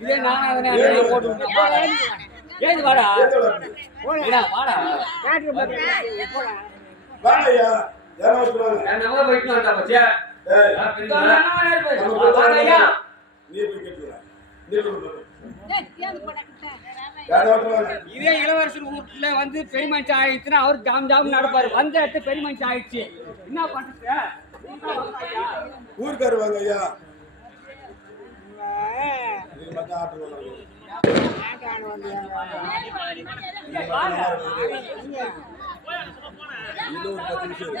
இதே நான் போட்டு ஏது வாடா வாடா வாடா நம்ம போயிட்டு வந்தா பச்சா இதே இளவரசர் வீட்டுல வந்து பெரிய மனுஷன் ஆயிடுச்சுன்னா அவர் ஜாம் ஜாம் நடப்பாரு வந்த இடத்து பெரிய மனுஷன் ஆயிடுச்சு என்ன பண்றது ஊருக்கு வருவாங்க ஐயா இது ஒரு 10 நிமிஷம்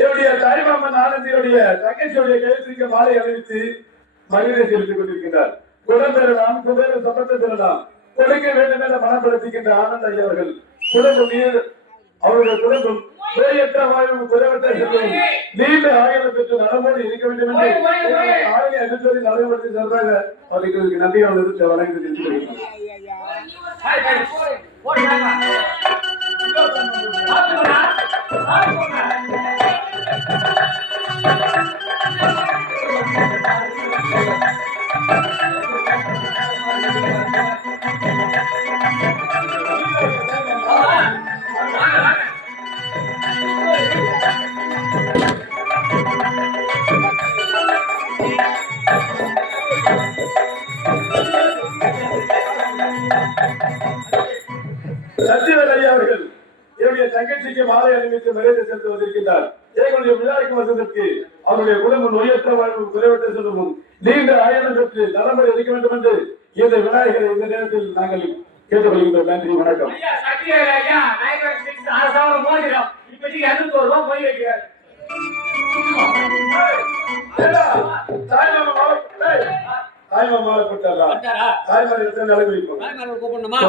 என்னுடைய தாய்மாமன் ஆனந்தியுடைய தங்கச்சியுடைய கையெழுத்திற்கு மாலை அணிவித்து மகிழ்ச்சி செலுத்திக் கொண்டிருக்கின்றார். குடம் பெறலாம், குபேர சம்பத்தை பெறலாம், கொடுக்க வேண்டும் என மனப்படுத்துகின்ற ஆனந்த ஐயா அவர்கள் குடும்பம் நீர் அவருடைய குடும்பம் நோயற்ற வாழ்வு குறைவற்ற செல்வம் நீண்ட ஆயுதம் பெற்று நலமோடு இருக்க வேண்டும் என்று ஆயுத அனுசரி நடைமுறை சென்றாக அவர்களுக்கு நன்றியோடு வழங்கி சென்று சத்தியவேல் ஐயா அவர்கள் என்னுடைய தங்கச்சிக்கு மாலை அணிவித்து மரியாதை செலுத்தி வந்திருக்கின்றார். எங்களுடைய விழாவுக்கு வந்ததற்கு அவருடைய குடும்பம் நோயற்ற வாழ்வு குறைவற்ற செல்வமும் நீண்ட ஆயுதம் பெற்று நலமுறை இருக்க வேண்டும் என்று இந்த விநாயகரை இந்த நேரத்தில் நாங்கள் கேட்டுக்கொள்கின்றோம். நன்றி, வணக்கம். தாய்மா மாலை போட்டாரா? தாய்மார் எத்தனை நாளைக்கு வைப்போம்? தாய்மார் கூப்பிடணுமா?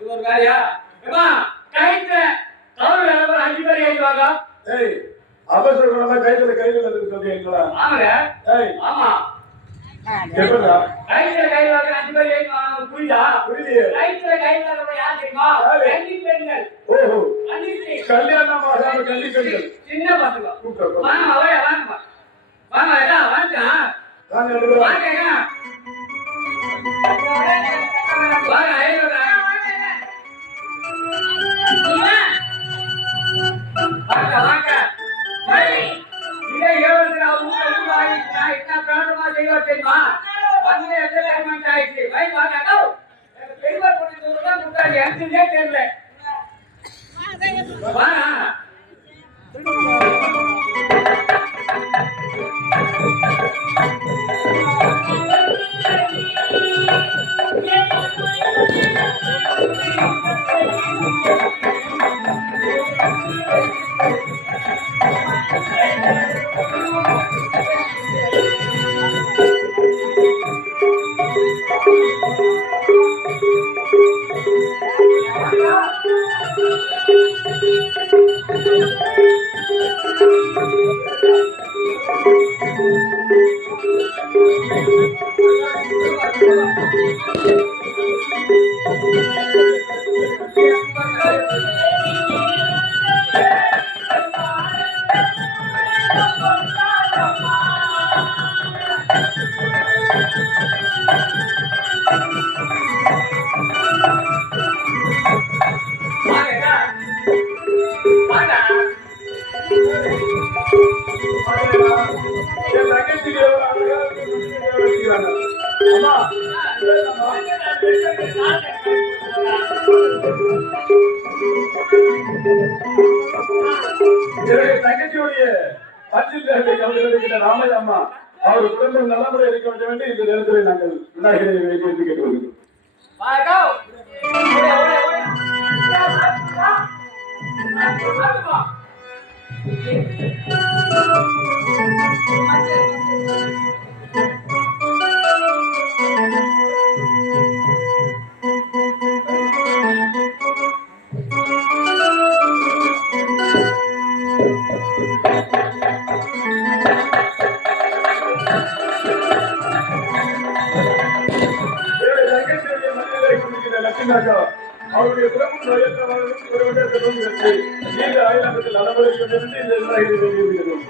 இது ஒரு வேலையா? ஏமா கைத்துல தவறு வேற 5 பேர் ஏறிவாங்க. ஏய் அவசரமா கைத்துல சொல்றீங்களா? ஆமாங்க. ஏய் ஆமா. கேக்குதா? கைத்துல வாங்க 5 பேர் ஏறிவாங்க. புரியுதா? புரியுது. கைத்துல வர யார் தெரியுமா? கன்னி பெண்கள். ஓஹோ. கல்யாணம் ஆகாத கன்னி பெண்கள். சின்ன பசங்க. கூப்பிடு. வாங்க வாங்க. வாங்க ஏடா வாங்க. வாங்க வாங்க. வாங்க ஐயோடா. வாங்க வாங்க. இதை ஏவதுல ஊர் ஆயிட்டா என்ன பிராணமா செய்வா தெரியுமா? வந்து எந்த டைம் வாங்க. என் தங்கச்சிக்கு எவ்வளவு அழகா வச்சுக்கிறாங்க. அம்மா என்னுடைய தங்கச்சியுடைய பச்சில் தேவை கவலைக்கிட்ட ராமையா அம்மா அவர் குடும்பம் நல்லமுறை இருக்க வேண்டும் இந்த நேரத்தில் நாங்கள் விநாயகரை வேண்டி கேட்டு வருகிறோம். அவருடைய குடும்பம் நோயற்றவர்களும் ஒரு வருடத்திலும் வெற்றி நீண்ட ஆயுதத்தில் நடைமுறையிலிருந்து இந்த விநாயகரை வெளியிடுகிறோம்.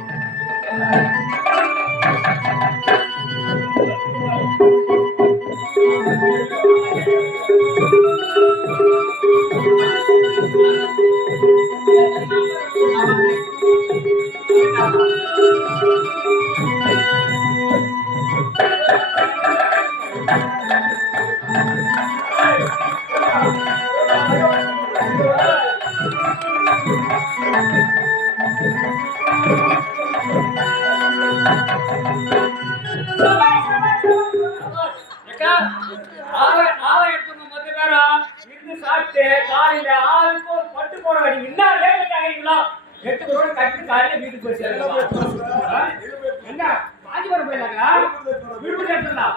சாப்பிட்டு காலையில ஆளுக்கு ஒரு பட்டு போட வேண்டிய என்ன லேட் ஆகிறீங்களா 8 மணி கட்டி காலையில வீட்டுக்கு போய் சேரலாம். என்ன காஞ்சிபுரம் போயிடலாங்க வீடு எடுத்துடலாம்.